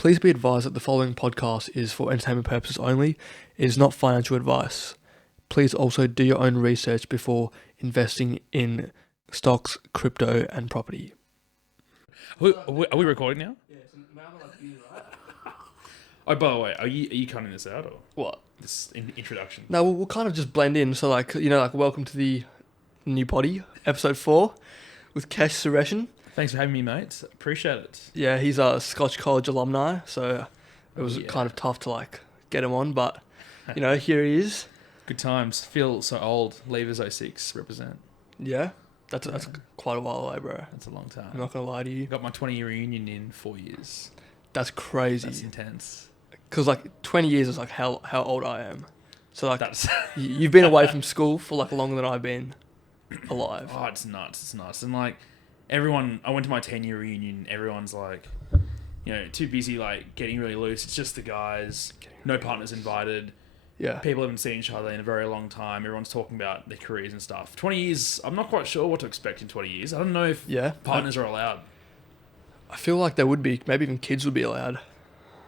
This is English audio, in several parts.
Please be advised that the following podcast is for entertainment purposes only. It is not financial advice. Please also do your own research before investing in stocks, crypto, and property. Are we recording now? Yeah, so now I'm like you, right? Oh, by the way, are you cutting this out or What? this introduction? No, we'll kind of just blend in. So welcome to the new potty, episode 4, with Kesh Sureshan. Thanks for having me, mate. Appreciate it. Yeah, he's a Scotch College alumni, so it was kind of tough to get him on, but here he is. Good times. Feel so old. Levers 06 represent. Yeah, that's quite a while away, bro. That's a long time. I'm not gonna lie to you. Got my 20-year reunion in 4 years. That's crazy. That's intense. Because 20 years is how old I am. So you've been away from school for longer than I've been alive. Oh, it's nuts. It's nuts. And everyone, I went to my 10-year reunion. Everyone's too busy getting really loose. It's just the guys. No partners invited. Yeah. People haven't seen each other in a very long time. Everyone's talking about their careers and stuff. 20 years, I'm not quite sure what to expect in 20 years. I don't know if partners are allowed. I feel like they would be. Maybe even kids would be allowed.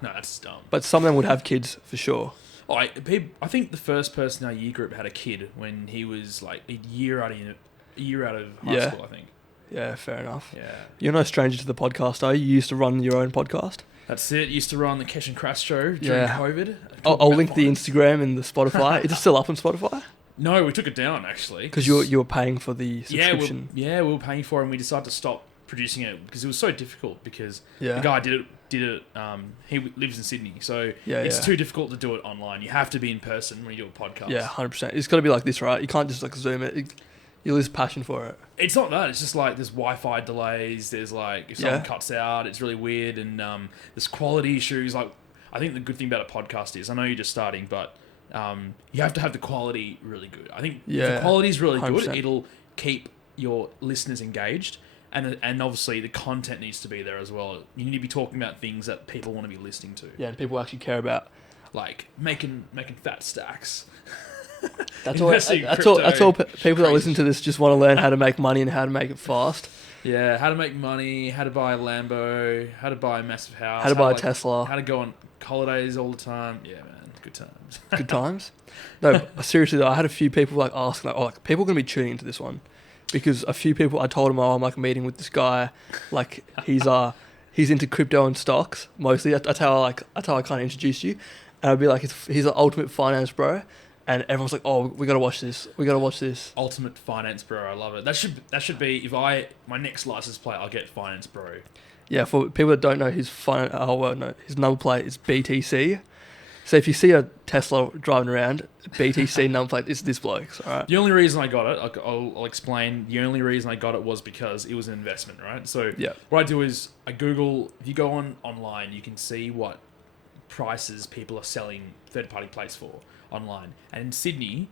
No, that's dumb. But some of them would have kids for sure. Oh, I think the first person in our year group had a kid when he was a year out of high school, I think. Yeah, fair enough. Yeah. You're no stranger to the podcast, are you? You used to run your own podcast? That's it. Used to run the Kesh and Krass Show during COVID. I'll link the Instagram and the Spotify. Is it still up on Spotify? No, we took it down, actually. Because you were paying for the subscription. We were paying for it, and we decided to stop producing it because it was so difficult because the guy did it. He lives in Sydney, so it's too difficult to do it online. You have to be in person when you do a podcast. Yeah, 100%. It's got to be like this, right? You can't just Zoom it. You lose passion for it. It's not that. It's just there's Wi-Fi delays. There's if someone cuts out, it's really weird, and there's quality issues. I think the good thing about a podcast is I know you're just starting, but you have to have the quality really good. I think if the quality is really 100%. Good, it'll keep your listeners engaged. And obviously the content needs to be there as well. You need to be talking about things that people want to be listening to. Yeah, and people actually care about. Making fat stacks. That's all people that listen to this just want to learn how to make money and how to make it fast. Yeah, how to make money, how to buy a Lambo, how to buy a massive house. How to buy a Tesla. How to go on holidays all the time. Yeah, man, good times. Good times? No, seriously though, I had a few people ask, people are going to be tuning into this one. Because a few people, I told them, I'm meeting with this guy, he's into crypto and stocks mostly. That's how I kind of introduced you, and I'd be like, he's an ultimate finance bro, and everyone's like, oh, we gotta watch this. Ultimate finance bro, I love it. That should be my next license plate, I'll get finance bro. Yeah, for people that don't know, his number plate is BTC. So if you see a Tesla driving around, BTC number plate, it's this bloke's, all right? The only reason I got it, I'll explain. The only reason I got it was because it was an investment, right? So what I do is I Google, if you go online, you can see what prices people are selling third-party plates for online. And in Sydney,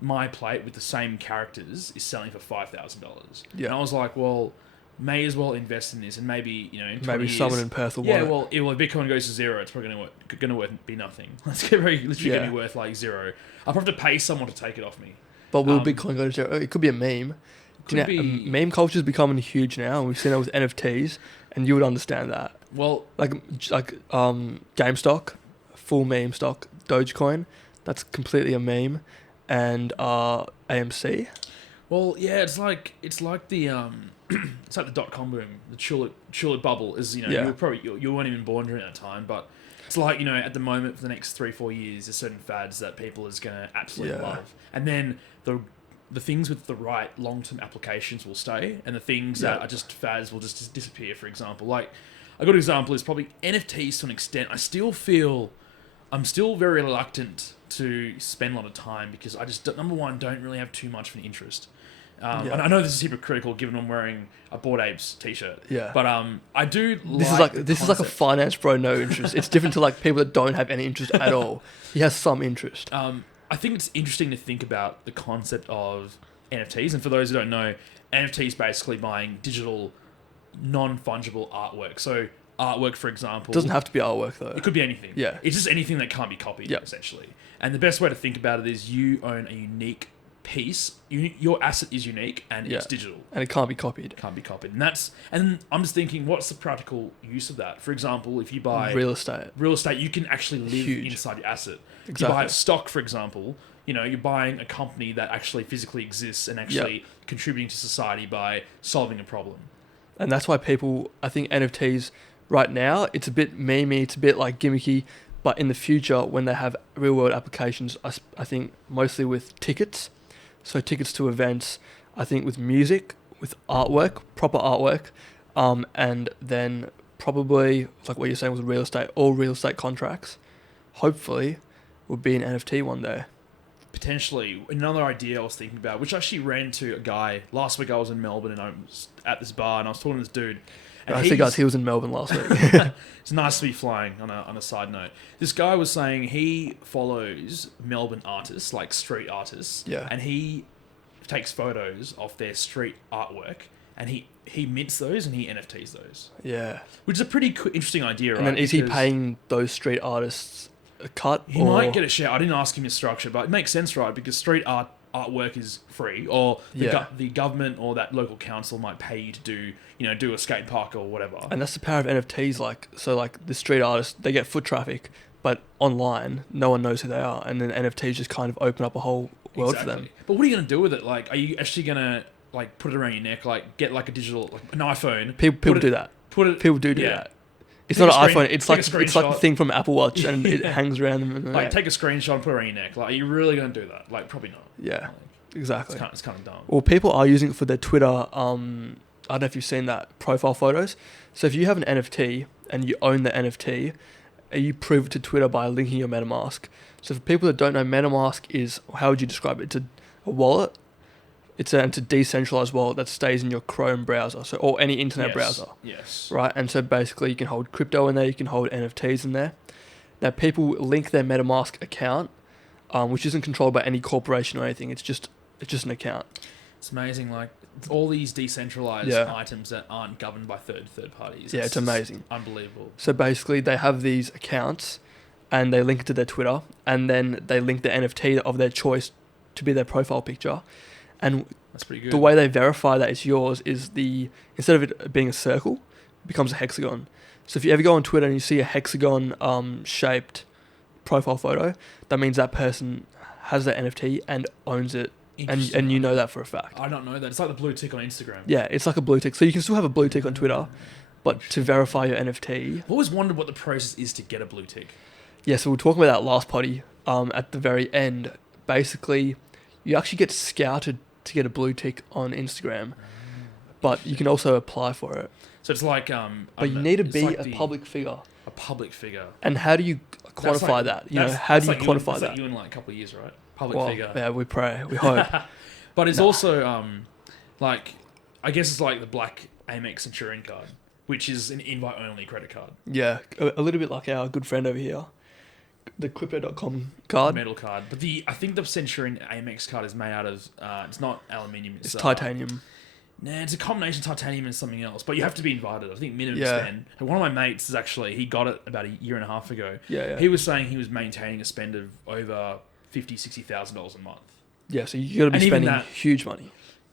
my plate with the same characters is selling for $5,000. Yeah. And I was like, well, may as well invest in this, and maybe in 20 years, someone in Perth will want it. Well, if Bitcoin goes to zero, it's probably going to be nothing. It's literally going to be worth zero. I'll probably have to pay someone to take it off me. But will Bitcoin go to zero? It could be a meme. Meme culture is becoming huge now, and we've seen it with NFTs, and you would understand that. Well, GameStop, full meme stock, Dogecoin, that's completely a meme, and AMC. Well, yeah, it's like the it's like the .com boom, the tulip bubble is, you weren't even born during that time, but it's at the moment for the next 3-4 years, there's certain fads that people is going to absolutely love. And then the things with the right long-term applications will stay, and the things that are just fads will just disappear, for example. A good example is probably NFTs to an extent. I'm still very reluctant to spend a lot of time because I just, number one, don't really have too much of an interest. And I know this is hypocritical given I'm wearing a Bored Apes t-shirt. Yeah. But I do This is like a finance bro, no interest. It's different to people that don't have any interest at all. He has some interest. I think it's interesting to think about the concept of NFTs. And for those who don't know, NFT is basically buying digital, non-fungible artwork. So artwork, for example... It doesn't have to be artwork, though. It could be anything. Yeah. It's just anything that can't be copied, essentially. And the best way to think about it is you own a unique piece, your asset is unique and it's digital. And it can't be copied. And I'm just thinking, what's the practical use of that? For example, if you buy real estate, you can actually live inside your asset. Exactly. If you buy a stock, for example, you're buying a company that actually physically exists and actually contributing to society by solving a problem. And that's why people, I think NFTs right now, it's a bit memey, it's a bit like gimmicky, but in the future, when they have real world applications, I think mostly with tickets, so tickets to events, I think with music, with artwork, proper artwork, and then probably, like what you're saying with real estate, all real estate contracts, hopefully will be an NFT one day. Potentially. Another idea I was thinking about, which I actually ran into a guy last week. I was in Melbourne and I was at this bar and I was talking to this dude. And I see, guys, he was in Melbourne last week. It's nice to be flying. On a side note, this guy was saying he follows Melbourne artists, like street artists, and he takes photos of their street artwork and he mints those and he NFTs those. Yeah, which is a pretty interesting idea, right? And then is he paying those street artists a cut? He might get a share. I didn't ask him his structure, but it makes sense, right? Because street artwork is free, or the government or that local council might pay you to do a skate park or whatever. And that's the power of NFTs. Like the street artists, they get foot traffic, but online, no one knows who they are, and then NFTs just kind of open up a whole world for them. But what are you going to do with it? Like, are you actually going to like put it around your neck, like get like a digital, like an iPhone? People do that. People do that. It's not an iPhone. It's like the thing from Apple Watch, and it hangs around them. Like, take a screenshot and put it around your neck. Like, are you really going to do that? Like, probably not. Yeah, exactly. It's kind of dumb. Well, people are using it for their Twitter. I don't know if you've seen that, profile photos. So if you have an NFT and you own the NFT, you prove it to Twitter by linking your Metamask. So for people that don't know, Metamask is, how would you describe it? It's a wallet. It's a decentralized wallet that stays in your Chrome browser, or any internet browser. Yes. Right, and so basically you can hold crypto in there, you can hold NFTs in there. Now people link their MetaMask account, which isn't controlled by any corporation or anything. It's just an account. It's amazing, like all these decentralized items that aren't governed by third parties. Yeah, it's amazing, unbelievable. So basically, they have these accounts, and they link it to their Twitter, and then they link the NFT of their choice to be their profile picture. And that's pretty good. The way they verify that it's yours is instead of it being a circle, it becomes a hexagon. So if you ever go on Twitter and you see a hexagon shaped profile photo, that means that person has that NFT and owns it, and you know that for a fact. I don't know that. It's like the blue tick on Instagram. Yeah, it's like a blue tick. So you can still have a blue tick on Twitter, but to verify your NFT. I've always wondered what the process is to get a blue tick. Yeah, so we're talking about that last potty at the very end. Basically, you actually get scouted to get a blue tick on Instagram, but you can also apply for it. So it's like but you need to be a public figure. A public figure. And how do you quantify that? How do you quantify that? That's like you in like a couple of years, right? Public figure. Yeah, we pray, we hope. But it's also like, I guess it's like the black Amex Centurion card, which is an invite only credit card. Yeah, a little bit like our good friend over here. The Crypto.com card. Metal card. But I think the Centurion Amex card is made out of, it's not aluminium. It's titanium. Nah, it's a combination of titanium and something else. But you have to be invited. I think minimum spend. And one of my mates he got it about a year and a half ago. Yeah. He was saying he was maintaining a spend of over $50,000-$60,000 a month. Yeah, so you got to be spending huge money.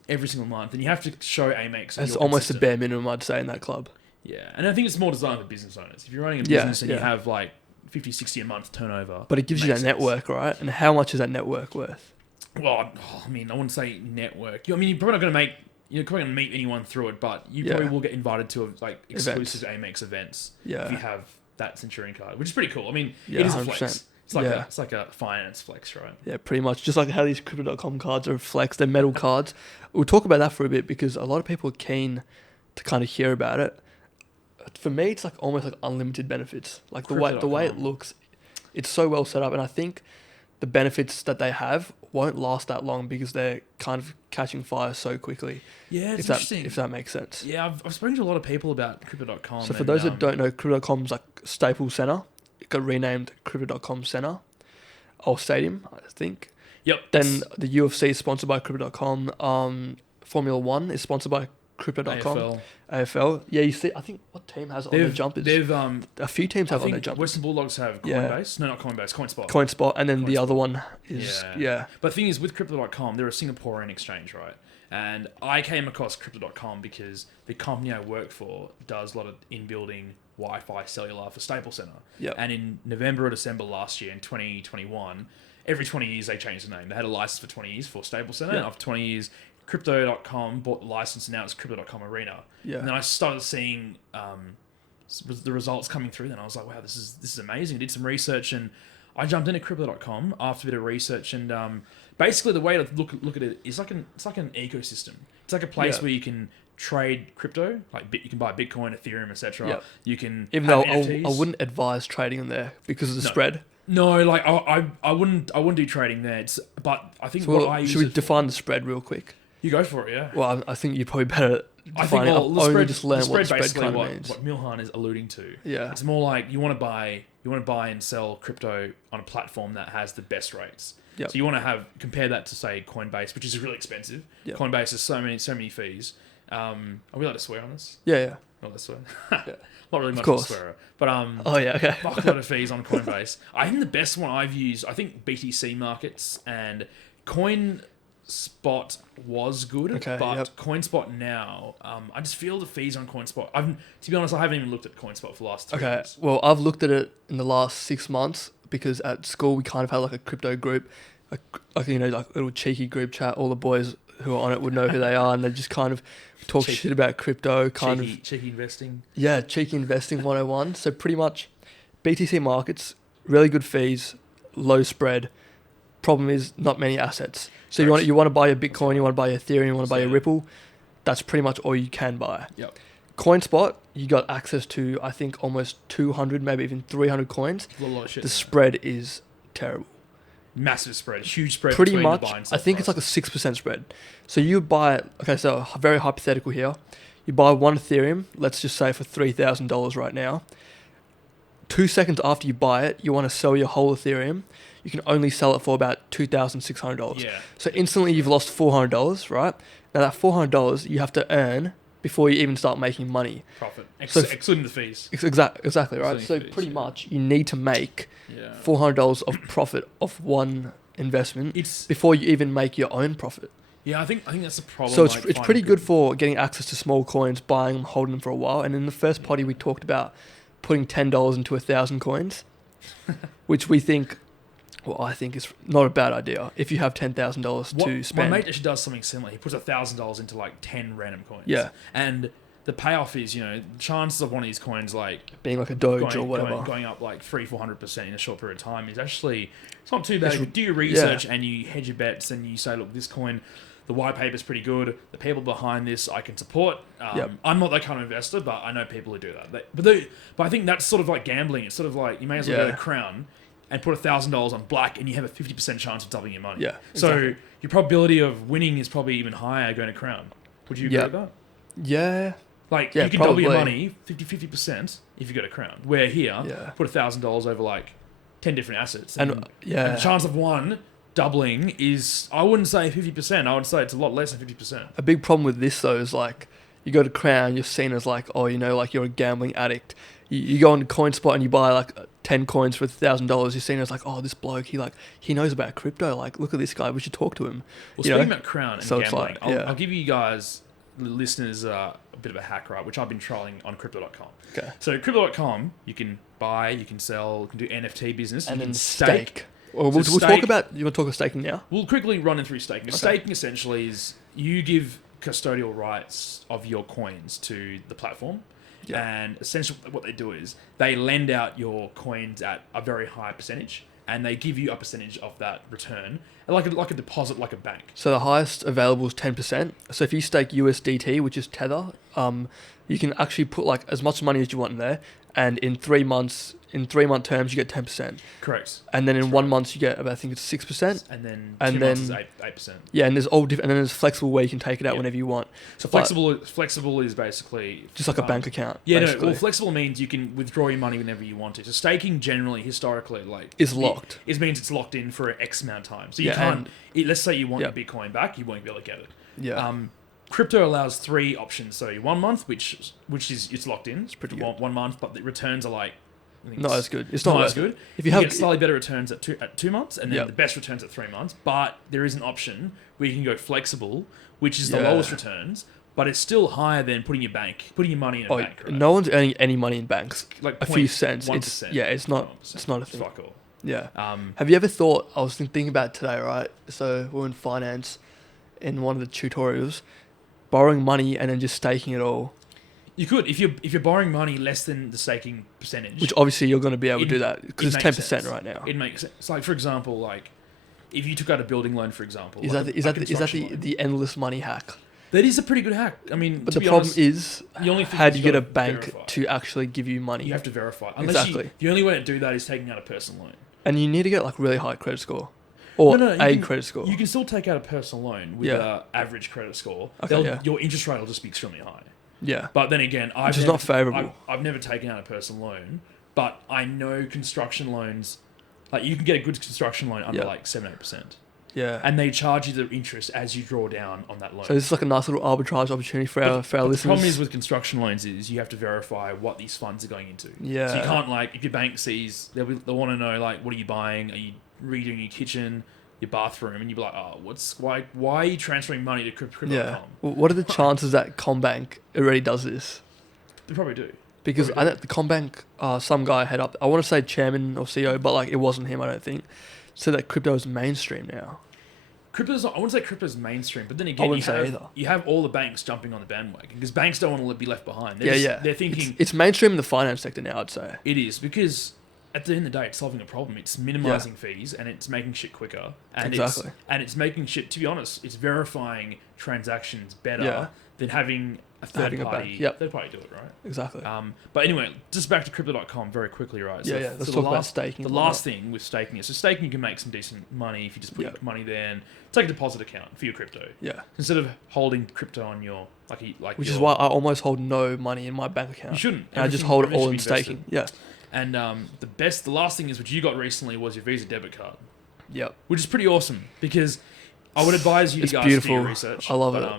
Every single month. And you have to show Amex. It's almost a bare minimum, I'd say, in that club. Yeah. And I think it's more designed for business owners. If you're running a business and you have like 50, 60 a month turnover. But it gives you that network, right? And how much is that network worth? Well, I mean, I wouldn't say network. I mean, you're probably not going to you're probably going to meet anyone through it, but you probably will get invited to like exclusive Amex events if you have that Centurion card, which is pretty cool. I mean, it is a flex. It's like a finance flex, right? Yeah, pretty much. Just like how these Crypto.com cards are flex, they're metal cards. We'll talk about that for a bit because a lot of people are keen to kind of hear about it. For me, it's like almost like unlimited benefits. Like the way it looks, it's so well set up, and I think the benefits that they have won't last that long because they're kind of catching fire so quickly. Yeah, it's interesting. If that makes sense. Yeah, I've spoken to a lot of people about Crypto.com. So for those that don't know, Crypto.com's like Staples Center. It got renamed Crypto.com Center or Stadium, I think. Yep. Then the UFC is sponsored by Crypto.com. Formula 1 is sponsored by Crypto.com. AFL. AFL. Yeah, you see, I think what team has it on their jumpers? A few teams have on their jumpers. Western Bulldogs have Coinbase. No, not Coinbase. Coinspot. Coinspot, and then the other one is But the thing is, with Crypto.com, they're a Singaporean exchange, right? And I came across Crypto.com because the company I work for does a lot of in-building Wi-Fi cellular for Staples Center. Yep. And in November or December last year, in 2021, every 20 years they changed the name. They had a license for 20 years for Staples Center, and after 20 years, Crypto.com bought the license, and now it's Crypto.com Arena. Yeah. And then I started seeing the results coming through. Then I was like, wow, this is amazing. I did some research, and I jumped into Crypto.com after a bit of research, and basically the way to look at it is it's like an ecosystem. It's like a place where you can trade crypto, like you can buy Bitcoin, Ethereum, etc. Yep. You can even though I wouldn't advise trading in there because of the spread. No, like I wouldn't do trading there. But I think should we define the spread real quick? You go for it, yeah. Well, I think you're probably better. I think the spread, just learn what the spread basically kind of means. What Milhan is alluding to. Yeah, it's more like you want to buy and sell crypto on a platform that has the best rates. Yep. So you want to compare that to say Coinbase, which is really expensive. Yep. Coinbase has so many fees. Are we allowed to swear on this? Yeah. Not let's swear. Yeah. Not really much of a swearer, but oh yeah, okay. Fuck a lot of fees on Coinbase. I think the best one I've used, I think BTC Markets and Coinspot was good, but Coinspot now, I just feel the fees on Coinspot. To be honest, I haven't even looked at Coinspot for the last 3 years. Well, I've looked at it in the last 6 months because at school we kind of had like a crypto group, like a little cheeky group chat. All the boys who are on it would know who they are, and they just kind of talk shit about crypto, cheeky investing. Yeah, cheeky investing 101. So pretty much, BTC Markets, really good fees, low spread. Problem is not many assets. So you want to buy your Bitcoin, you want to buy your Ethereum, you want to buy your Ripple. That's pretty much all you can buy. Yep. Coinspot, you got access to I think almost 200, maybe even 300 coins. A lot of shit. The spread is terrible. Massive spread, huge spread. Pretty much, I think it's like a 6% spread. So you buy, so very hypothetical here. You buy one Ethereum, let's just say for $3,000 right now. 2 seconds after you buy it, you want to sell your whole Ethereum. You can only sell it for about $2,600. Yeah. So instantly you've lost $400, right? Now that $400 you have to earn before you even start making money. Profit, excluding the fees. Exactly, right? So pretty much you need to make $400 of profit of one investment before you even make your own profit. Yeah, I think that's the problem. So it's pretty good for getting access to small coins, buying them, holding them for a while. And in the first potty we talked about putting $10 into 1,000 coins, which we think... Well, I think it's not a bad idea if you have $10,000 to spend. My mate actually does something similar. He puts $1,000 into like 10 random coins. Yeah. And the payoff is, chances of one of these coins like being like a Doge or whatever going up like 300-400% in a short period of time is actually it's not too bad. You do your research and you hedge your bets and you say, look, this coin, the white paper's pretty good. The people behind this I can support. I'm not that kind of investor, but I know people who do that. But I think that's sort of like gambling. It's sort of like you may as well go to Crown and put $1,000 on black, and you have a 50% chance of doubling your money. Yeah, exactly. So your probability of winning is probably even higher going to Crown. Would you agree with that? Yeah. Like you can double your money 50% if you go to Crown. Where here, put $1,000 over like 10 different assets, and the chance of one doubling is, I wouldn't say 50%. I would say it's a lot less than 50%. A big problem with this though is like you go to Crown, you're seen as like, like you're a gambling addict. You go on Coinspot and you buy like 10 coins for $1,000. You're seen as like, oh, this bloke, he knows about crypto. Like, look at this guy. We should talk to him. Well, speaking about Crown and gambling, I'll give you guys, the listeners, a bit of a hack, right? Which I've been trialing on Crypto.com. Okay. So Crypto.com, you can buy, you can sell, you can do NFT business, and you then can stake. Well, we'll talk about. You want to talk about staking now? We'll quickly run in through staking. Okay. Staking essentially is you give custodial rights of your coins to the platform. Yeah. And essentially what they do is they lend out your coins at a very high percentage and they give you a percentage of that return, like a deposit, like a bank. So the highest available is 10%. So if you stake USDT, which is Tether, you can actually put like as much money as you want in there, and in 3 months, in 3 month terms, you get 10%. Correct. And then in 1 month, you get about, I think it's 6%. And then 2 months is 8%. Yeah, and there's all different, and then there's flexible where you can take it out whenever you want. So flexible is basically just like a bank account. Yeah, basically. Well, flexible means you can withdraw your money whenever you want to. So staking generally, historically, is locked. It means it's locked in for X amount of time. So you can't. Let's say you want your Bitcoin back, you won't be able to get it. Yeah. Crypto allows 3 options. So 1 month, which is it's locked in. It's pretty good. 1 month, but the returns are like not as good. It's not not as good. If you get slightly better returns at 2 months, and then the best returns at 3 months. But there is an option where you can go flexible, which is the lowest returns, but it's still higher than putting your money in a bank. Right? No one's earning any money in banks. Like a few cents. 1%. It's not a thing. Fuck all. Yeah. Have you ever thought? I was thinking about it today, right? So we're in finance, in one of the tutorials, borrowing money and then just staking it all. You could if you're borrowing money less than the staking percentage, which obviously you're going to be able to do that because it's 10% right now. It makes sense. Like for example, like if you took out a building loan, for example, is that the endless money hack? That is a pretty good hack. I mean, but the problem is, how do you get a bank to actually give you money? You have to verify. Exactly. The only way to do that is taking out a personal loan. And you need to get like really high credit score. Or credit score. You can still take out a personal loan with an average credit score. Okay, your interest rate will just be extremely high. Yeah. But then again, which is not favourable. I've never taken out a personal loan, but I know construction loans, like you can get a good construction loan under like 7-8%. Yeah. And they charge you the interest as you draw down on that loan. So this is like a nice little arbitrage opportunity for our listeners. The problem is with construction loans is you have to verify what these funds are going into. Yeah. So you can't like, if your bank sees, they'll want to know like, what are you buying? Are you redoing your kitchen, your bathroom? And you'd be like, oh, why are you transferring money to Cryptocom? Yeah. Well, what are the chances that Combank already does this? They probably do. Because I know the Combank, some guy head up, I want to say chairman or CEO, but like it wasn't him, I don't think. Said that crypto is mainstream now. I wouldn't say crypto's mainstream, but then again, you have all the banks jumping on the bandwagon because banks don't want to be left behind. They're thinking it's mainstream in the finance sector now, I'd say. It is because at the end of the day, it's solving a problem. It's minimizing fees and it's making shit quicker. And it's making shit. To be honest, it's verifying transactions better than having a third party do it, right? Exactly. But anyway, just back to Crypto.com very quickly, right? So let's talk about staking. The last thing with staking is, so staking you can make some decent money if you just put your money there and take a deposit account for your crypto. Yeah. Instead of holding crypto on your which is why I almost hold no money in my bank account. You shouldn't. And I just hold it all in staking. Yeah. And the last thing is what you got recently was your Visa debit card. Yep. Which is pretty awesome because I would advise you guys to do your research. I love it.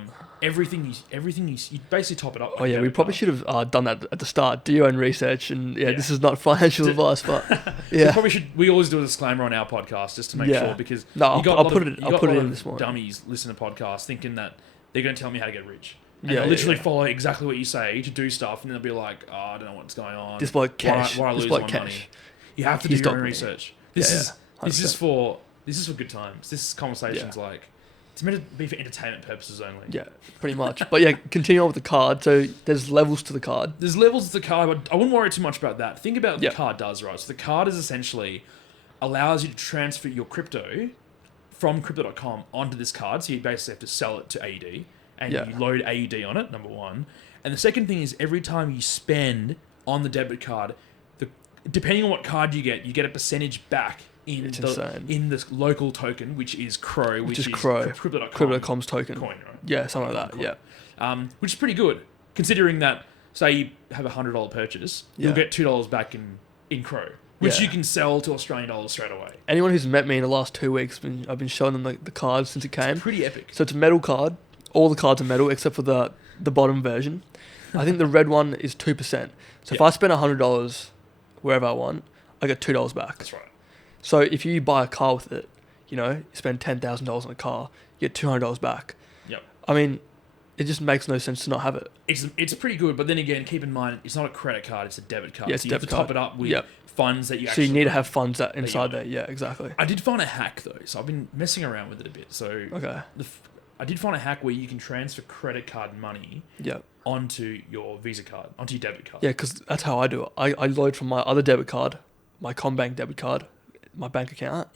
Everything you basically top it up. Oh yeah, we probably should have done that at the start. Do your own research, and this is not financial advice, but we probably should. We always do a disclaimer on our podcast just to make sure because I'll put it in this morning. Dummies listen to podcasts thinking that they're going to tell me how to get rich. And they'll literally follow exactly what you say to do stuff, and then they'll be like, "Oh, I don't know what's going on. This bloke Kesh. Why I lose my money?" You have to do your own research. This is for good times. This is conversations like. It's meant to be for entertainment purposes only. Yeah, pretty much. But continue on with the card. So there's levels to the card. There's levels to the card, but I wouldn't worry too much about that. Think about what the card does, right? So the card is essentially allows you to transfer your crypto from Crypto.com onto this card. So you basically have to sell it to AED. And you load AED on it, number one. And the second thing is every time you spend on the debit card, depending on what card you get a percentage back in the local token, which is Crow, which is Crypto.com's token. Coin, right? Yeah, something like that. Coin. Yeah. Which is pretty good, considering that, say you have a $100 purchase, you'll get $2 back in Crow, which you can sell to Australian dollars straight away. Anyone who's met me in the last 2 weeks, I've been showing them the cards since it came. It's pretty epic. So it's a metal card. All the cards are metal except for the bottom version. I think the red one is 2%. So if I spend $100 wherever I want, I get $2 back. That's right. So if you buy a car with it, you spend $10,000 on a car, you get $200 back. Yep. I mean, it just makes no sense to not have it. It's pretty good, but then again, keep in mind, it's not a credit card, it's a debit card. Yeah, it's so you have to top it up with funds that you actually... So you need to have funds inside there. Yeah, exactly. I did find a hack, though, so I've been messing around with it a bit. So I did find a hack where you can transfer credit card money onto your Visa card, onto your debit card. Yeah, because that's how I do it. I load from my other debit card, my Combank debit card, my bank account,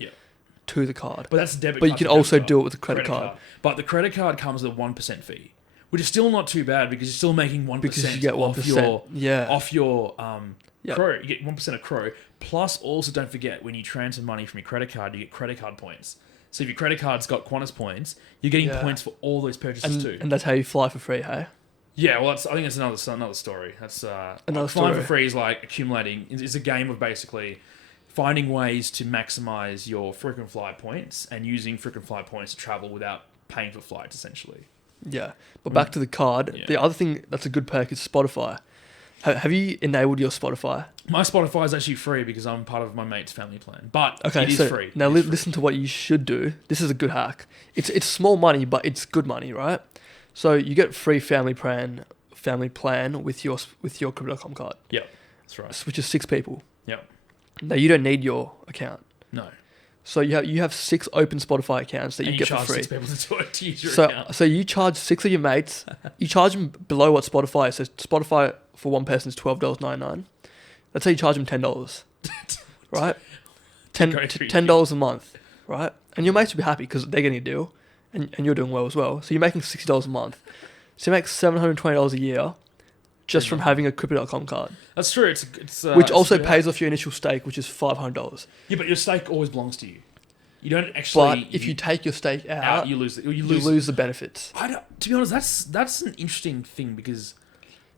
to the card. But that's debit card. But you can also card, do it with a credit card. But the credit card comes with a 1% fee, which is still not too bad because you're still making 1% because you get 1%. off your Crow. You get 1% of Crow. Plus, also don't forget, when you transfer money from your credit card, you get credit card points. So if your credit card's got Qantas points, you're getting points for all those purchases too. And that's how you fly for free, hey? Yeah, well, I think that's another story. That's another flying story. For free is like accumulating. It's a game of basically finding ways to maximize your frequent flyer points and using frequent flyer points to travel without paying for flights, essentially. Yeah. But back to the card. Yeah. The other thing that's a good perk is Spotify. Have you enabled your Spotify? My Spotify is actually free because I'm part of my mate's family plan. But Okay, it is so free. now listen to what you should do. This is a good hack. It's small money, but it's good money, right? So you get free family plan with your Cryptocom card. Yep, that's right. Which is 6 people. Yep. Now you don't need your account. No. So you have 6 open Spotify accounts that you get for free. And you charge 6 people to use your account. So you charge 6 of your mates. You charge them below what Spotify is. So Spotify for one person is $12.99. Let's say you charge them $10, right? $10 a month, right? And your mates will be happy because they're getting a deal, and you're doing well as well. So you're making $60 a month. So you make $720 a year just from having a Crypto.com card. That's true. Which also pays off your initial stake, which is $500. Yeah, but your stake always belongs to you. You don't actually. But if you take your stake out, you lose the benefits. To be honest, that's an interesting thing because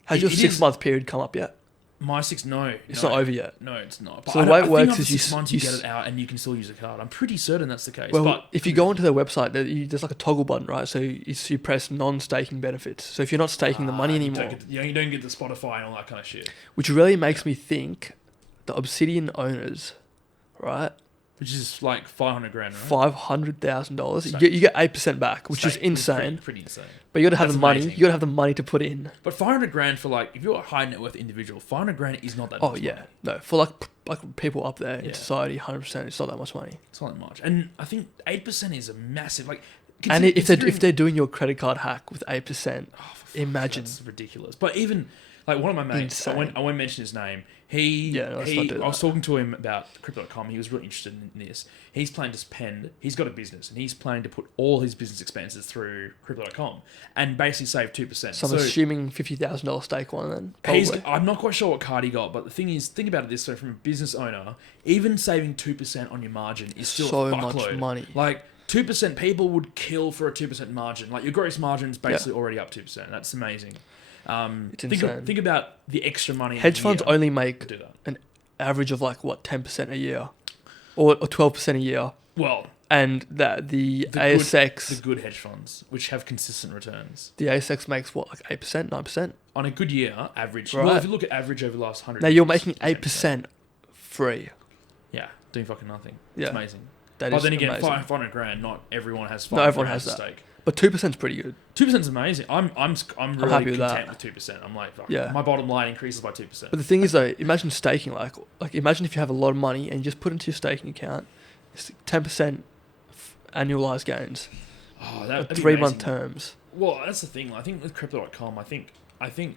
has your 6-month period come up yet? My 6, no, it's not over yet. No, it's not. But so the way it works is 6 months you get it out and you can still use the card. I'm pretty certain that's the case. Well, but if you go onto their website, there's like a toggle button, right? So you press non-staking benefits. So if you're not staking the money anymore, you don't get the Spotify and all that kind of shit. Which really makes me think the Obsidian owners, right? Which is like $500,000, right? $500,000. You get 8% back, which is insane. Pretty insane. But you got to have the money. You got to have the money to put in. But $500,000 for like if you're a high net worth individual, $500,000 is not that much. Oh yeah, no, for like people up there in society, 100%, it's not that much money. It's not that much, and I think 8% is a massitive like. And if they're doing your credit card hack with 8%, imagine that's ridiculous. But even like one of my mates, I won't mention his name. I was talking to him about Cryptocom. He was really interested in this. He's planning to spend. He's got a business, and he's planning to put all his business expenses through Cryptocom and basically save 2%. So I'm assuming $50,000 stake one then. I'm not quite sure what card he got, but the thing is, think about it this way: from a business owner, even saving 2% on your margin is still so a fuckload. much money. Like 2%, people would kill for a 2% margin. Like your gross margin is basically already up 2%. That's amazing. Think about the extra money. Hedge funds only make an average of like 10% a year, or 12% a year. Well, and the ASX, the good hedge funds, which have consistent returns. The ASX makes what, like 8%, 9% on a good year average. Right. Well, if you look at average over the last 100. Now you're making 8% free. Yeah, doing fucking nothing. Yeah. It's amazing. That but then again, $500,000. Not everyone has $500,000. Not everyone has that. Stake. But 2% is pretty good. 2% is amazing. I'm really happy with content that. with 2%. I'm like, yeah. My bottom line increases by 2%. But the thing is though, imagine staking like imagine if you have a lot of money and you just put it into your staking account, it's 10% annualized gains. Oh, that'd 3-month terms. Well, that's the thing. I think with Crypto.com, I think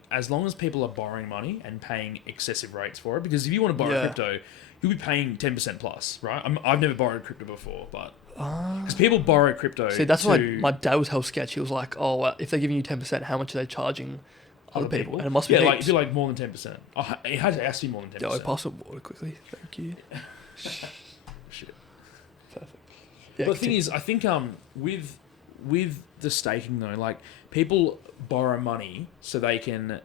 as long as people are borrowing money and paying excessive rates for it, because if you want to borrow crypto, you'll be paying 10% plus, right? I've never borrowed crypto before, but because people borrow crypto. See, that's why my dad was hell sketchy. He was like, "Oh, well, if they're giving you 10%, how much are they charging other people?" And it must be like it'd be like more than 10%. Oh, it has to be more than 10%. Yeah, I pass some water quickly. Thank you. Shit. Perfect. Yeah, but the thing is, I think with the staking though, like people borrow money so they can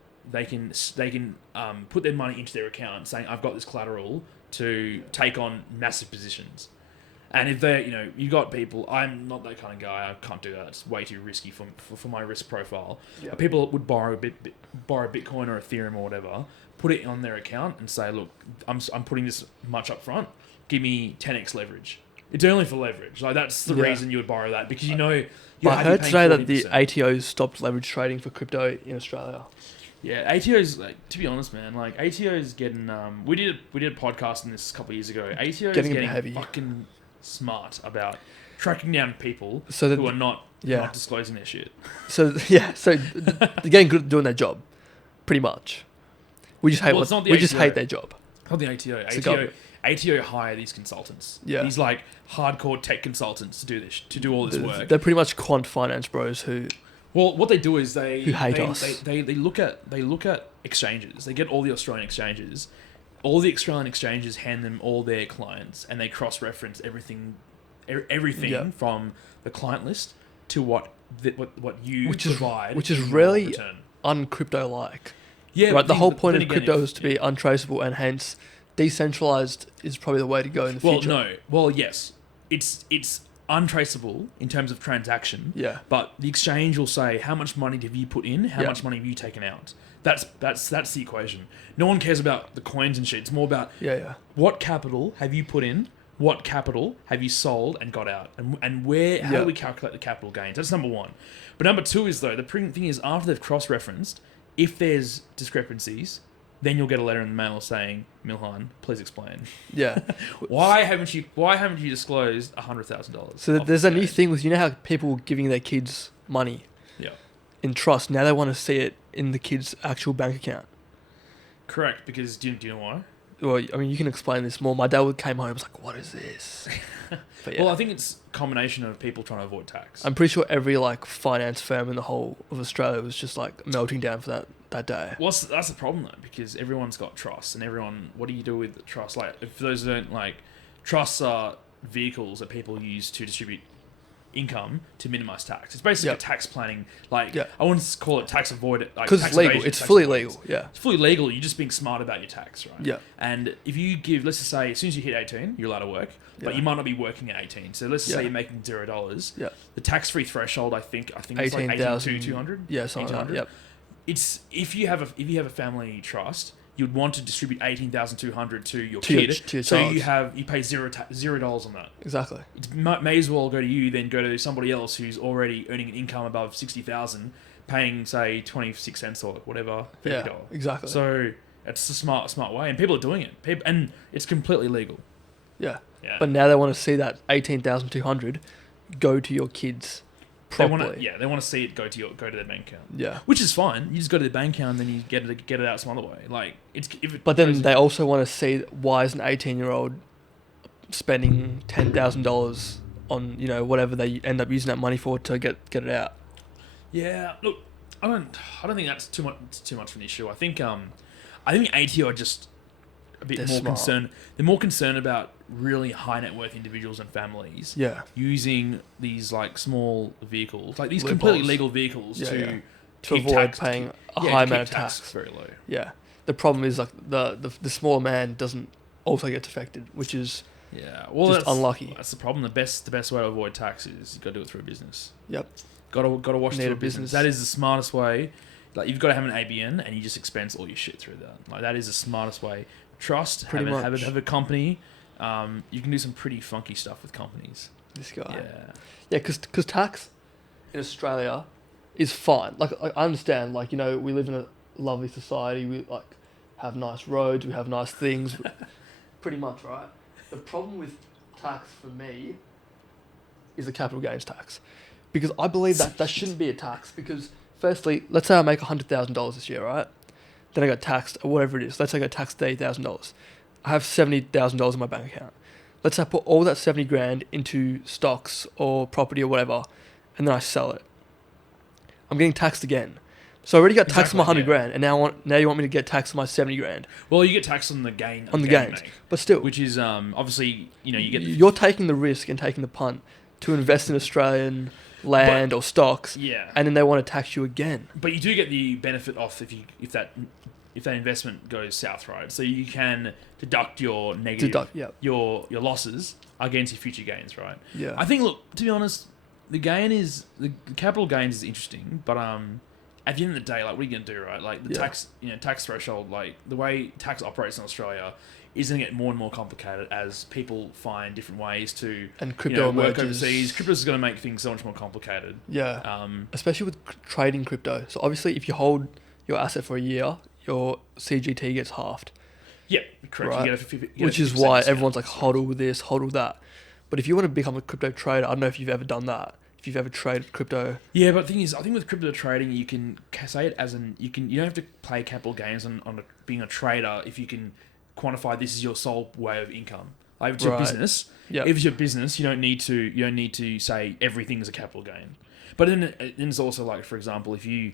put their money into their account, saying I've got this collateral to take on massive positions. And if they're, you got people, I'm not that kind of guy, I can't do that, it's way too risky for my risk profile. Yep. People would borrow Bitcoin or Ethereum or whatever, put it on their account and say, look, I'm putting this much up front, give me 10x leverage. It's only for leverage. Like that's the reason you would borrow that, because But I heard today 40%. That the ATOs stopped leverage trading for crypto in Australia. Yeah, ATOs, to be honest, man, like ATOs getting, we did a podcast on this a couple of years ago. ATOs getting heavy. Fucking smart about tracking down people who are not disclosing their shit. So they're getting good at doing their job, pretty much. We just hate their job. Not the ATO. ATO hire these consultants. Yeah. These like hardcore tech consultants to do all this work. They're pretty much quant finance bros who. Well, what they do is they hate us. They look at exchanges. They get all the Australian exchanges. All the Australian exchanges hand them all their clients, and they cross-reference everything from the client list to what you provide, which is really uncrypto-like. Yeah, right. The whole point of crypto is to be untraceable, and hence decentralized is probably the way to go in the future. Well, yes, it's untraceable in terms of transaction. Yeah. But the exchange will say, how much money have you put in? How much money have you taken out? That's the equation. No one cares about the coins and shit. It's more about what capital have you put in? What capital have you sold and got out? And where? How do we calculate the capital gains? That's number one. But number two is, though, the thing is, after they've cross-referenced, if there's discrepancies, then you'll get a letter in the mail saying, Milhan, please explain. Yeah. Why haven't you disclosed $100,000? So there's a new thing with, you know how people giving their kids money in trust, now they want to see it in the kid's actual bank account. Correct, because do you know why? Well, I mean, you can explain this more. My dad came home and was like, what is this? But Well, I think it's a combination of people trying to avoid tax. I'm pretty sure every like finance firm in the whole of Australia was just like melting down for that day. Well, that's the problem though, because everyone's got trust, and what do you do with trust? Like, if those who don't like, trusts are vehicles that people use to distribute income to minimize tax. It's basically a tax planning. Like, I wouldn't call it tax avoidance. Because it's legal. It's fully legal. Yeah. It's fully legal. You're just being smart about your tax, right? Yeah. And if you give, let's just say, as soon as you hit 18, you're allowed to work, but you might not be working at 18. So let's just say you're making $0. Yeah. The tax-free threshold, I think it's like 18,200. Yeah, something like that. Yep. It's if you have a family trust, you'd want to distribute 18,200 to your kid, so you pay $0 on that. Exactly. It may as well go to you than go to somebody else who's already earning an income above 60,000, paying say 26 cents or whatever. $50. Yeah, exactly. So it's a smart way, and people are doing it. And it's completely legal. Yeah. But now they want to see that 18,200 go to your kids properly. They want to see it go to their bank account. Yeah. Which is fine. You just go to the bank account and then you get it out some other way. Like But then they also want to see why is an 18-year-old spending $10,000 on, you know, whatever they end up using that money for to get it out. Yeah. Look, I don't think that's too much of an issue. I think ATO are just a bit more concerned. They're more concerned about really high net worth individuals and families using these like small vehicles, like these completely legal vehicles to avoid paying a high amount of tax. Very low. Yeah. The problem is like the smaller man doesn't also get affected, which is just unlucky. That's the problem. The best way to avoid tax is you got to do it through a business. Yep. Got to watch through a business. That is the smartest way. Like, you've got to have an ABN and you just expense all your shit through that. Like, that is the smartest way. Trust, have a company. You can do some pretty funky stuff with companies. This guy. Yeah, because tax in Australia is fine. Like, I understand, like, you know, we live in a lovely society. We, like, have nice roads. We have nice things. Pretty much, right? The problem with tax for me is the capital gains tax. Because I believe that shouldn't be a tax. Because, firstly, let's say I make $100,000 this year, right? Then I got taxed, or whatever it is. Let's say I got taxed $80,000. I have $70,000 in my bank account. Let's say I put all that 70 grand into stocks or property or whatever, and then I sell it. I'm getting taxed again. So I already got taxed on my 100 grand, and now you want me to get taxed on my 70 grand. Well, you get taxed on the gain. On the gains, but still, which is obviously, you know, you're taking the risk and taking the punt to invest in Australian land or stocks, and then they want to tax you again. But you do get the benefit off if that investment goes south, right? So you can deduct your negative, your losses against your future gains, right? Yeah. I think, look, to be honest, the capital gains is interesting, but at the end of the day, like, what are you gonna do, right? Like, the tax threshold, like, the way tax operates in Australia is going to get more and more complicated as people find different ways to work overseas. Crypto is going to make things so much more complicated. Yeah. Especially with trading crypto. So obviously, if you hold your asset for a year, your CGT gets halved. Yeah, correct. Right? You get which is why everyone's like, hodl this, hodl that. But if you want to become a crypto trader, I don't know if you've ever done that. If you've ever traded crypto. Yeah, but the thing is, I think with crypto trading, you can say it as you don't have to play capital gains on being a trader if you can quantify this is your sole way of income. Like, if it's your business, if it's your business, you don't need to say everything is a capital gain. But then it's also like, for example, if you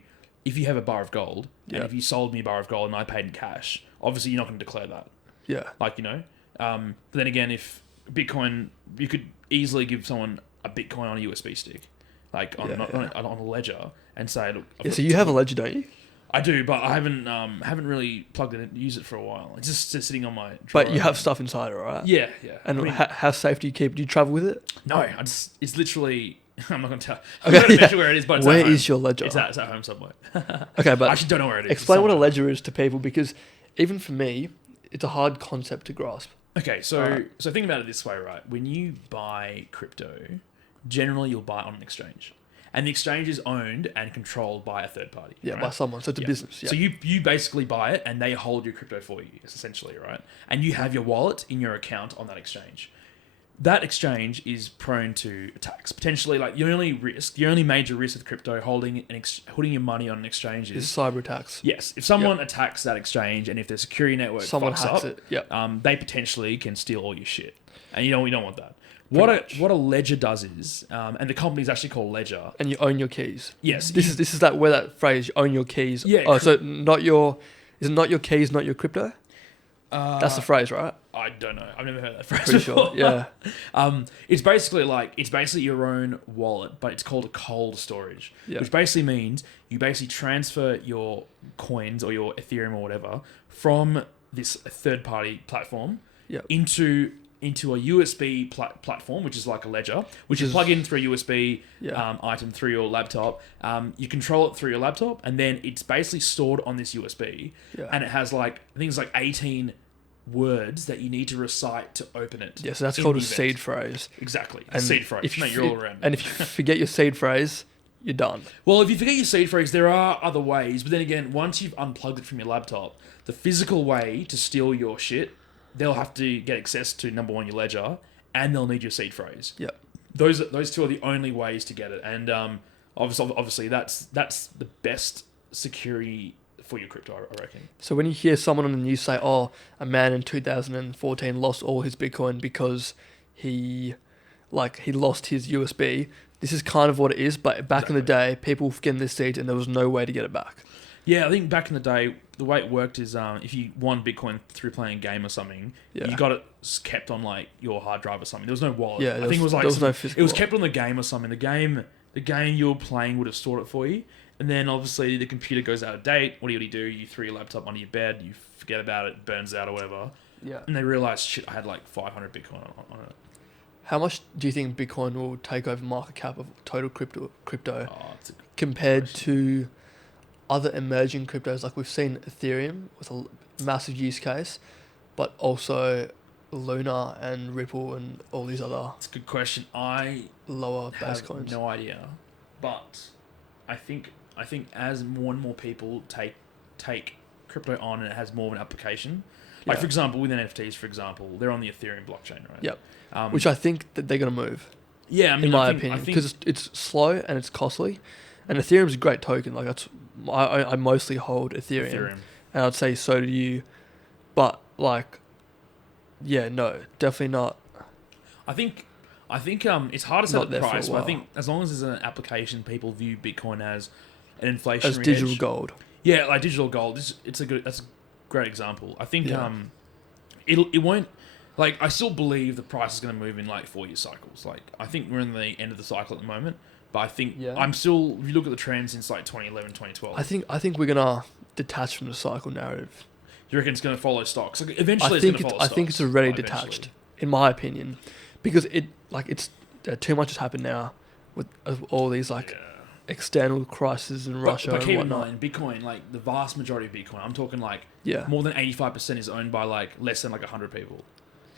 have a bar of gold and if you sold me a bar of gold and I paid in cash, obviously you're not going to declare that. Yeah. Like, you know. But then again, if Bitcoin, you could easily give someone a Bitcoin on a USB stick, like on a ledger, and say, look. So you have a ledger, don't you? I do, but I haven't really plugged it in, used it for a while. It's just sitting on my drawer. But you have stuff inside it, right? Yeah. And I mean, how safe do you keep it? Do you travel with it? No, it's literally... I'm not going to tell. I'm not going to mention where it is, but it's where at home. is your ledger? It's at home somewhere. Okay, but I actually don't know where it is. Explain what a ledger is to people, because even for me, it's a hard concept to grasp. Okay, so think about it this way, right? When you buy crypto, generally you'll buy it on an exchange. And the exchange is owned and controlled by a third party. Yeah, right? by someone. So it's a business. Yeah. So you basically buy it and they hold your crypto for you, essentially, right? And you have your wallet in your account on that exchange. That exchange is prone to attacks. Potentially, like the only major risk with crypto holding your money on an exchange is cyber attacks. Yes, if someone attacks that exchange and if their security network someone hacks up, it, they potentially can steal all your shit, and you don't want that. What a ledger does is, and the company is actually called Ledger, and you own your keys. Yes, this is that where that phrase, you own your keys. Yeah. Oh, so is it not your keys, not your crypto? That's the phrase, right? I don't know. I've never heard that phrase Pretty before. sure. Yeah. It's basically your own wallet, but it's called a cold storage, which basically means you basically transfer your coins or your Ethereum or whatever from this third party platform into a USB platform, which is like a ledger, which is plug in through a USB item through your laptop. You control it through your laptop, and then it's basically stored on this USB, and it has I think it's 18 words that you need to recite to open it. Yeah, so that's called a seed phrase. Exactly, and seed phrase. You're all around. And if you forget your seed phrase, you're done. Well, if you forget your seed phrase, there are other ways, but then again, once you've unplugged it from your laptop, the physical way to steal your shit, they'll have to get access to number one, your ledger, and they'll need your seed phrase. Yeah, those two are the only ways to get it, and obviously that's the best security for your crypto, I reckon. So when you hear someone on the news say, "Oh, a man in 2014 lost all his Bitcoin because he lost his USB," this is kind of what it is. But back in the day, people were getting their seeds, and there was no way to get it back. Yeah, I think back in the day, the way it worked is if you won Bitcoin through playing a game or something, you got it kept on your hard drive or something. There was no wallet. Yeah, I think it was there was no physical. It was kept on the game or something. The game you were playing would have stored it for you, and then obviously the computer goes out of date. What do you do? You throw your laptop under your bed, you forget about it, burns out or whatever. Yeah. And they realized, shit, I had 500 Bitcoin on it. How much do you think Bitcoin will take over market cap of total crypto It's a compared to other emerging cryptos? Like we've seen Ethereum with a massive use case, but also Luna and Ripple and all these other. It's a good question. I lower base have coins. no idea, but I think as more and more people take crypto on and it has more of an application, like for example with NFTs, for example, they're on the Ethereum blockchain, right? Yep. Which I think that they're gonna move. Yeah, I mean, in my opinion, because it's slow and it's costly, and Ethereum's a great token. Like I mostly hold Ethereum, and I'd say so do you, but no, definitely not. I think it's hard to set the price, but I think as long as there's an application, people view Bitcoin as an inflationary as digital hedge. Gold. Yeah, like digital gold. That's a great example. I think it won't. I still believe the price is going to move in 4-year cycles. I think we're in the end of the cycle at the moment, but I think I'm still. If you look at the trends since 2011, 2012, I think we're gonna detach from the cycle narrative. You reckon it's going to follow stocks? Eventually, I think it's already detached, in my opinion, because it's too much has happened now with all these external crises in Russia but keep and whatnot. in mind, Bitcoin, the vast majority of Bitcoin, I'm talking more than 85% is owned by less than 100 people.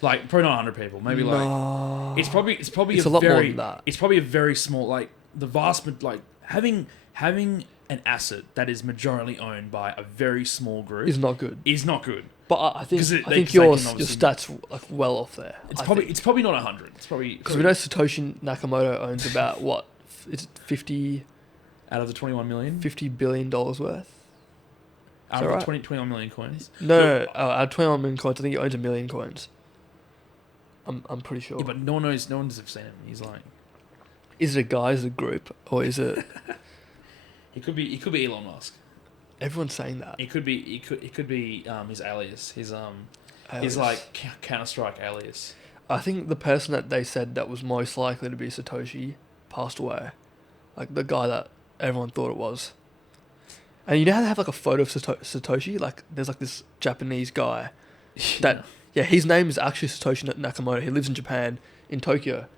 Probably not 100 people, maybe it's probably a lot more than that. It's probably a very small the vast having an asset that is majorly owned by a very small group is not good. But I think your stats well off there. It's probably not 100. It's probably because we know Satoshi Nakamoto owns about what is it 50 out of the 21 million, $50 billion worth. Out of the 21 million coins. No, out of 21 million coins, I think he owns 1 million coins. I'm pretty sure. Yeah, but no one knows. No one's seen him. He's is it a guy? Is it a group? Or is it? He could be Elon Musk. Everyone's saying that. It could be his alias. His Counter-Strike alias. I think the person that they said that was most likely to be Satoshi passed away. The guy that everyone thought it was. And you know how they have like a photo of Satoshi? Like there's like this Japanese guy that his name is actually Satoshi Nakamoto. He lives in Japan, in Tokyo.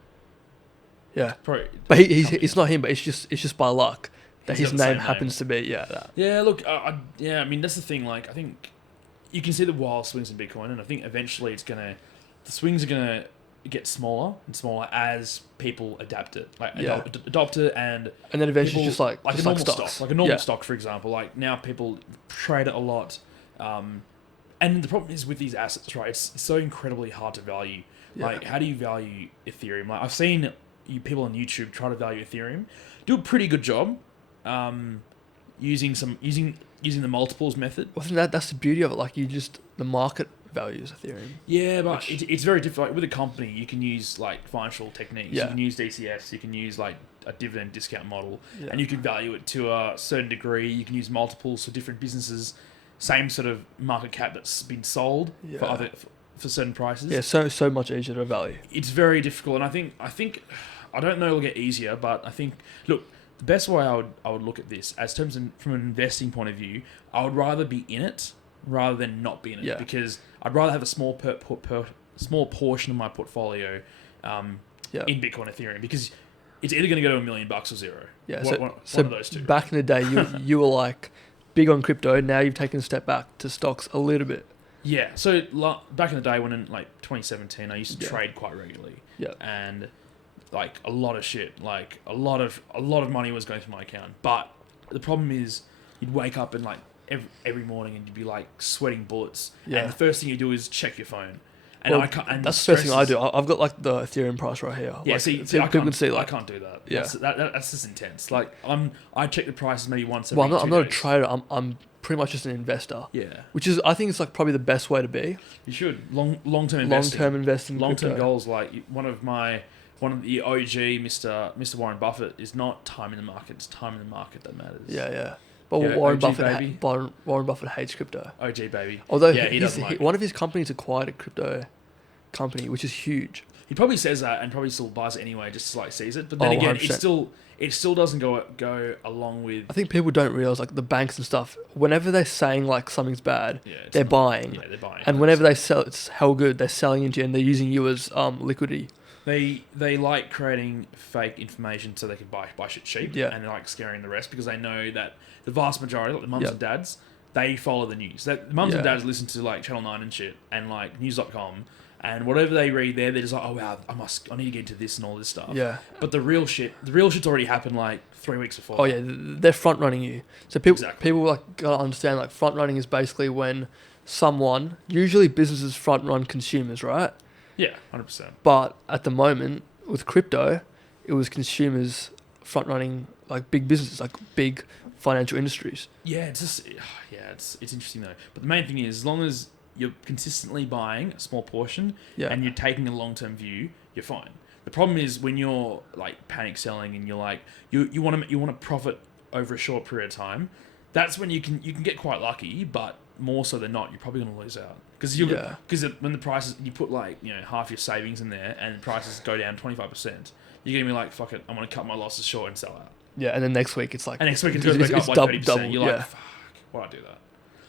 Yeah. Probably, but it's not him, but it's just by luck that his name happens to be that. Yeah, look, I mean that's the thing. Like I think you can see the wild swings in Bitcoin, and I think eventually the swings are gonna get smaller and smaller as people adapt it, like adopt it, and then eventually just like a normal stock, like a normal stock, for example. Like now people trade it a lot, and the problem is with these assets, right? It's so incredibly hard to value. Like, how do you value Ethereum? Like I've seen people on YouTube try to value Ethereum, do a pretty good job, using the multiples method. Well, I think that's the beauty of it. Like the market values Ethereum. Yeah, but it's very different. Like with a company, you can use like financial techniques. You can use DCFs. You can use like a dividend discount model, and you can value it to a certain degree. You can use multiples for different businesses. Same sort of market cap that's been sold for certain prices. Yeah, so much easier to value. It's very difficult, and I think I don't know it'll get easier, but I think the best way I would look at this as terms from an investing point of view, I would rather be in it rather than not be in it, because I'd rather have a small portion of my portfolio in Bitcoin, Ethereum, because it's either going to go to $1 million or zero. Yeah, one of those two. Back in the day, you were like big on crypto. Now you've taken a step back to stocks a little bit. Yeah. So back in the day, when in like 2017, I used to trade quite regularly. Yeah. And like a lot of shit, like a lot of money was going to my account. But the problem is, you'd wake up and like every morning and you'd be like sweating bullets. Yeah. And the first thing you do is check your phone. And I can't. And that's the first thing I do. I've got like the Ethereum price right here. Yeah. Like, see, people can see like I can't do that. Yeah. That's just intense. Like I check the prices maybe once. I'm not a trader. I'm pretty much just an investor. Yeah. Which is, I think it's like probably the best way to be. You should long-term investing. Long-term investing. Long-term goals. Like one of the OG Mr. Warren Buffett is not time in the market. It's time in the market that matters. Yeah. But Warren Buffett hates crypto. OG baby. Although one of his companies acquired a crypto company, which is huge. He probably says that and probably still buys it anyway, just to like seize it. But then again, 100%. It still doesn't go along with. I think people don't realize like the banks and stuff. Whenever they're saying like something's bad, they're buying. Yeah, they're buying. And whenever they sell, it's hell good. They're selling into you and they're using you as liquidity. They like creating fake information so they can buy shit cheap. Yeah. And they're like scaring the rest because they know that the vast majority, like the mums and dads, they follow the news. The mums and dads listen to like Channel 9 and shit and like news.com. And whatever they read there, they're just like, oh wow, I need to get into this and all this stuff. Yeah. But the real shit's already happened like 3 weeks before. Oh yeah, they're front running you. So people like gotta understand like front running is basically when someone, usually businesses front run consumers, right? Yeah, 100%. But at the moment with crypto, it was consumers front running like big businesses, like big financial industries. Yeah, it's interesting though. But the main thing is, as long as you're consistently buying a small portion and you're taking a long-term view, you're fine. The problem is when you're like panic selling and you're like you want to profit over a short period of time. That's when you can get quite lucky, but more so than not, you're probably going to lose out because when the prices, you put like half your savings in there and the prices go down 25%, you're going to be like, fuck it, I'm going to cut my losses short and sell out. Yeah, and then next week it's like, and next week it goes back up like 30%. You're like, fuck, why'd I do that?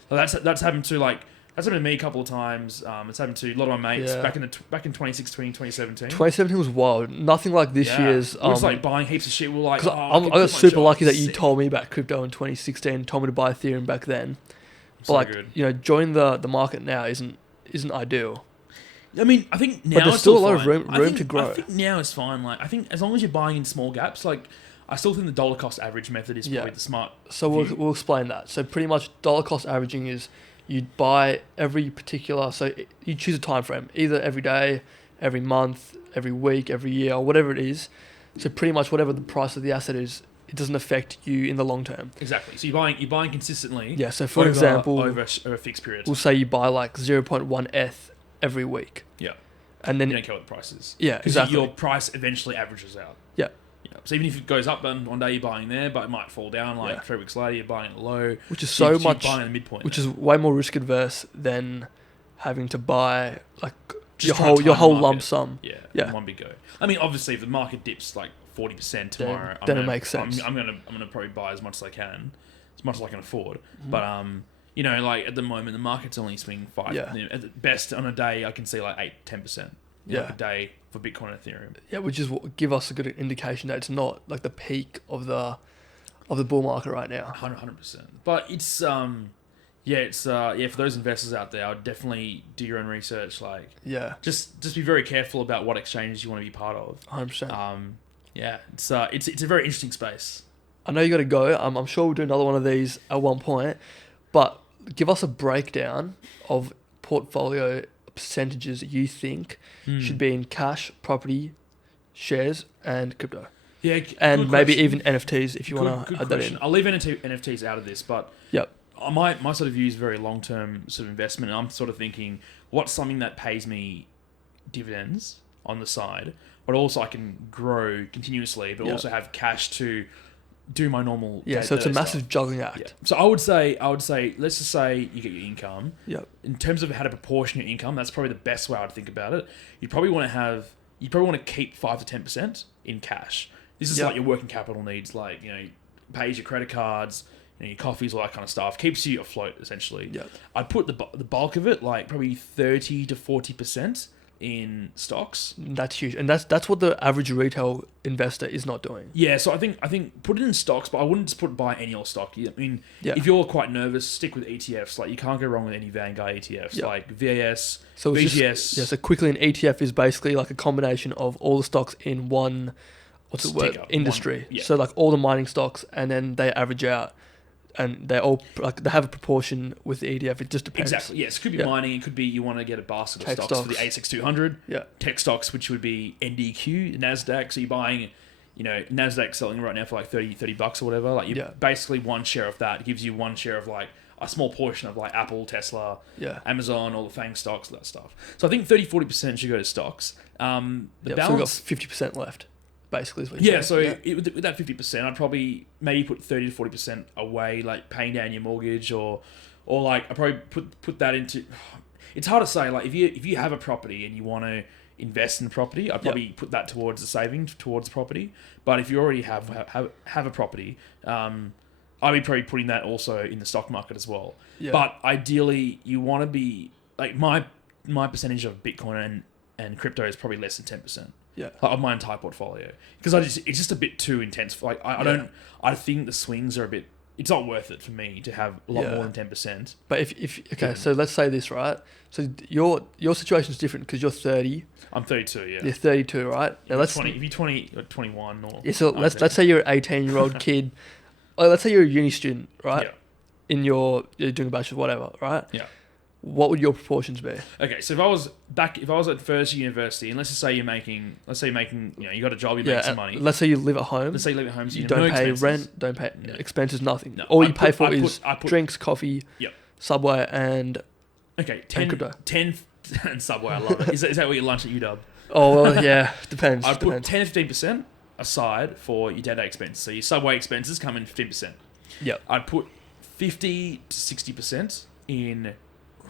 Well, that's happened to like. That's happened to me a couple of times. It's happened to a lot of my mates back in 2016, 2017. 2017 was wild. Nothing like this year's. It was like buying heaps of shit. We're like, I got super lucky that you told me about crypto in 2016. Told me to buy Ethereum back then. But like, joining the market now isn't ideal. I mean, I think now but there's still a lot of room to grow. I think now is fine. Like, I think as long as you're buying in small gaps, like. I still think the dollar cost average method is probably the smart. So we'll explain that. So pretty much dollar cost averaging is you buy every particular. So you choose a time frame, either every day, every month, every week, every year, or whatever it is. So pretty much whatever the price of the asset is, it doesn't affect you in the long term. Exactly. So you're buying consistently. Yeah. So for example, over a fixed period. We'll say you buy like 0.1 ETH every week. Yeah. And then you don't care what the price is. Yeah. Exactly. Your price eventually averages out. Yeah. So even if it goes up, then one day you're buying there, but it might fall down. Like 3 weeks later, you're buying at low, which is so much buying at the midpoint. Which is way more risk adverse than having to buy like your whole lump sum. Yeah. In one big go. I mean, obviously, if the market dips like 40% tomorrow, then it makes sense. I'm gonna probably buy as much as I can. as much as I can afford. But you know, like at the moment, the market's only swinging 5. Yeah. You know, at the best on a day, I can see like 8-10%. Yeah. Like a day for Bitcoin and Ethereum. Yeah, which is what give us a good indication that it's not like the peak of the bull market right now. 100%. But it's for those investors out there, I would definitely do your own research. Like, just be very careful about what exchanges you want to be part of. 100%. It's a very interesting space. I know you got to go. I'm sure we'll do another one of these at one point, but give us a breakdown of portfolio percentages you think should be in cash, property, shares, and crypto. Yeah, and maybe even NFTs if you want to add that in. I'll leave NFTs out of this, but my sort of view is very long-term sort of investment. And I'm sort of thinking, what's something that pays me dividends on the side, but also I can grow continuously, but also have cash to do my normal so it's a massive stuff. juggling act. So I would say let's just say you get your income. In terms of how to proportion your income, that's probably the best way I'd think about it. You probably want to keep 5 to 10% in cash. This is like your working capital needs, like, you know, pays your credit cards, you know, your coffees, all that kind of stuff. Keeps you afloat, essentially. I'd put the bulk of it, like probably 30 to 40% in stocks. That's huge, and that's what the average retail investor is not doing. Yeah, so I think put it in stocks, but I wouldn't just buy any old stock. I mean, if you're quite nervous, stick with ETFs. Like, you can't go wrong with any Vanguard ETFs, like VAS, VGS. So quickly, an ETF is basically like a combination of all the stocks in one. What's the word? Industry. So like all the mining stocks, and then they average out, and they all like they have a proportion with the ETF. It just depends. Exactly. Yes, it could be mining. It could be you want to get a basket of stocks for the ASX 200. Tech stocks, which would be NDQ, Nasdaq. So you're buying, you know, Nasdaq selling right now for like $30 or whatever. Like, you basically one share of that gives you one share of like a small portion of like Apple, Tesla, Amazon, all the FANG stocks, all that stuff. So I think 30-40% should go to stocks. The balance, so we've got 50% left. Basically, is what with that 50%, I'd probably maybe put 30 to 40% away, like paying down your mortgage, or like I probably put that into. It's hard to say. Like, if you have a property and you want to invest in property, I'd probably put that towards the savings towards property. But if you already have a property, I'd be probably putting that also in the stock market as well. But ideally, you want to be like my percentage of Bitcoin and crypto is probably less than 10%. Of my entire portfolio, because it's just a bit too intense. Like, I think the swings are a bit. It's not worth it for me to have a lot more than 10%. But if so let's say this, right? So your situation is different because you're 30. I'm 32. Yeah. You're 32, right? Now let's 20. If you're 20 or 21 or so let's say you're an 18-year-old kid. Let's say you're a uni student, right? You're doing a bachelor's, whatever, right? What would your proportions be? Okay, so if I was at first university, and let's just say you're making, you know, you got a job, you make some money. Let's say you live at home. Let's say you live at home, so you don't pay rent, don't pay expenses, nothing. No, all you pay for is drinks, coffee, Subway, and 10 and Subway. I love it. Is that what your lunch at UW? Oh, well, yeah, depends. I'd put 10-15% aside for your day-to-day expenses. So your Subway expenses come in 15%. I'd put 50 to 60% in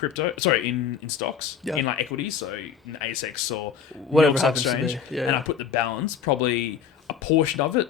in stocks, in like equities, so in ASX or whatever happens to me. And I put the balance, probably a portion of it,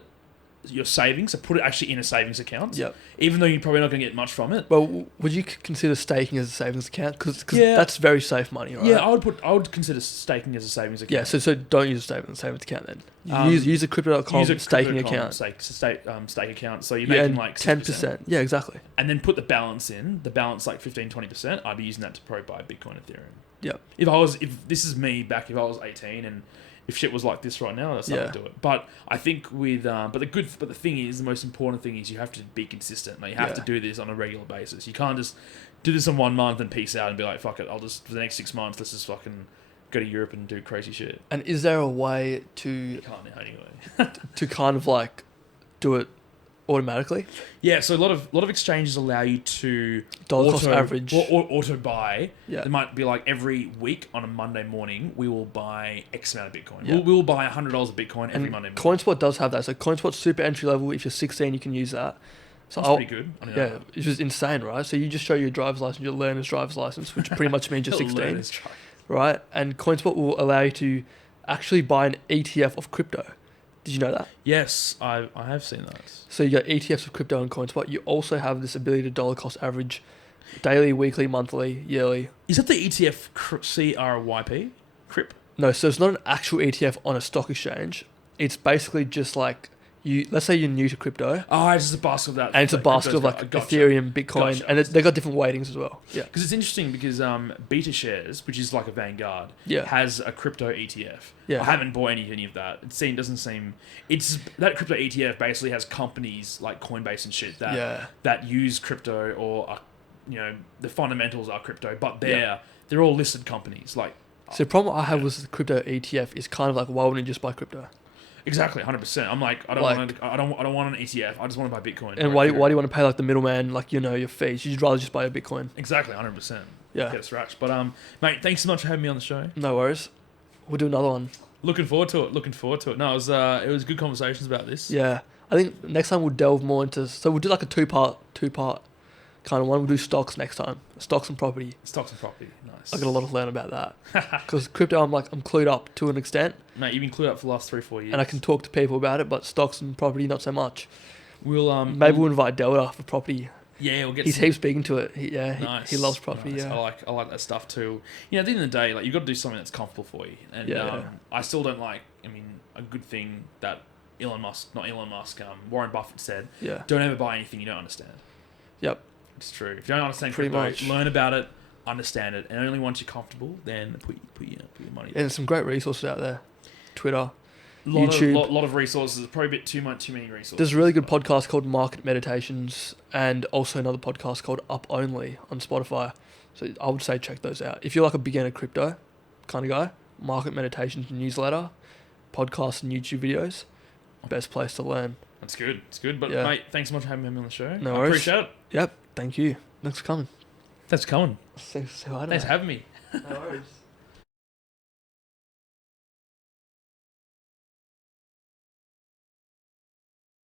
your savings, so put it actually in a savings account. Even though you're probably not going to get much from it. Well, would you consider staking as a savings account? Because that's very safe money, right? Yeah, I would consider staking as a savings account. Yeah, so don't use a savings account then. Use a Crypto.com staking account. Stake account. So you're making like 10%. Yeah, exactly. And then put the balance in. The balance like 15-20%. I'd be using that to probably buy Bitcoin, Ethereum. If this is me back, if I was 18 and if shit was like this right now, that's how I would do it. But I think with the thing is, the most important thing is you have to be consistent. Like, you have to do this on a regular basis. You can't just do this in 1 month and peace out and be like, fuck it, I'll just for the next 6 months let's just fucking go to Europe and do crazy shit. And is there a way to you can't now anyway to kind of like do it automatically? Yeah, so a lot of exchanges allow you to dollar cost average or auto buy. It might be like every week on a Monday morning we will buy X amount of Bitcoin. We'll buy $100 of Bitcoin every Monday morning. Coinsport does have that. So Coinsport's super entry level. If you're 16, you can use that. So that's pretty good. It's just insane, right? So you just show your driver's license, your learner's driver's license, which pretty much means you're 16, right? And Coinsport will allow you to actually buy an ETF of crypto. Did you know that? Yes, I have seen that. So you got ETFs of crypto and Coinspot. You also have this ability to dollar cost average daily, weekly, monthly, yearly. Is that the ETF CRYP? CRIP? No, so it's not an actual ETF on a stock exchange. It's basically just like let's say you're new to crypto. Oh, it's just a basket of that. And it's a basket of like Ethereum, Bitcoin, and they got different weightings as well. Yeah. Because it's interesting because Beta Shares, which is like a Vanguard, has a crypto ETF. Yeah. I haven't bought any of that. Doesn't seem... That crypto ETF basically has companies like Coinbase and shit that use crypto or are, the fundamentals are crypto, but they're all listed companies. Like, so the problem I have with the crypto ETF is kind of like, why wouldn't you just buy crypto? Exactly, 100%. I'm like, I don't want an ETF. I just want to buy Bitcoin. And why do you want to pay like the middleman, like your fees? You'd rather just buy a Bitcoin. Exactly, 100%. Yeah. Get us right. But mate, thanks so much for having me on the show. No worries. We'll do another one. Looking forward to it. No, it was good conversations about this. Yeah, I think next time we'll delve more into. So we'll do like a two part kind of one. We'll do stocks next time. Stocks and property. Nice. I got a lot to learn about that because crypto, I'm clued up to an extent. Mate, you've been clued up for the last 3-4 years, and I can talk to people about it. But stocks and property, not so much. Maybe we'll invite Delta for property. Yeah, we'll get. He's heaps speaking to it. Nice. He loves property. Nice. Yeah, I like that stuff too. At the end of the day, like you've got to do something that's comfortable for you. And I still don't like. A good thing that Warren Buffett said. Yeah. Don't ever buy anything you don't understand. Yep. It's true. If you don't understand pretty crypto, much, learn about it, understand it, and only once you're comfortable, then put your money. And there's some great resources out there. Twitter. YouTube. Lot of resources. Probably a bit too many resources. There's a really good podcast called Market Meditations and also another podcast called Up Only on Spotify. So I would say check those out. If you're like a beginner crypto kind of guy, Market Meditations newsletter, podcasts and YouTube videos, best place to learn. That's good. It's good. But mate, thanks so much for having me on the show. No worries. I appreciate it. Yep. Thank you. Thanks for coming. Thanks for coming. Say hi to Thanks for having me. No worries.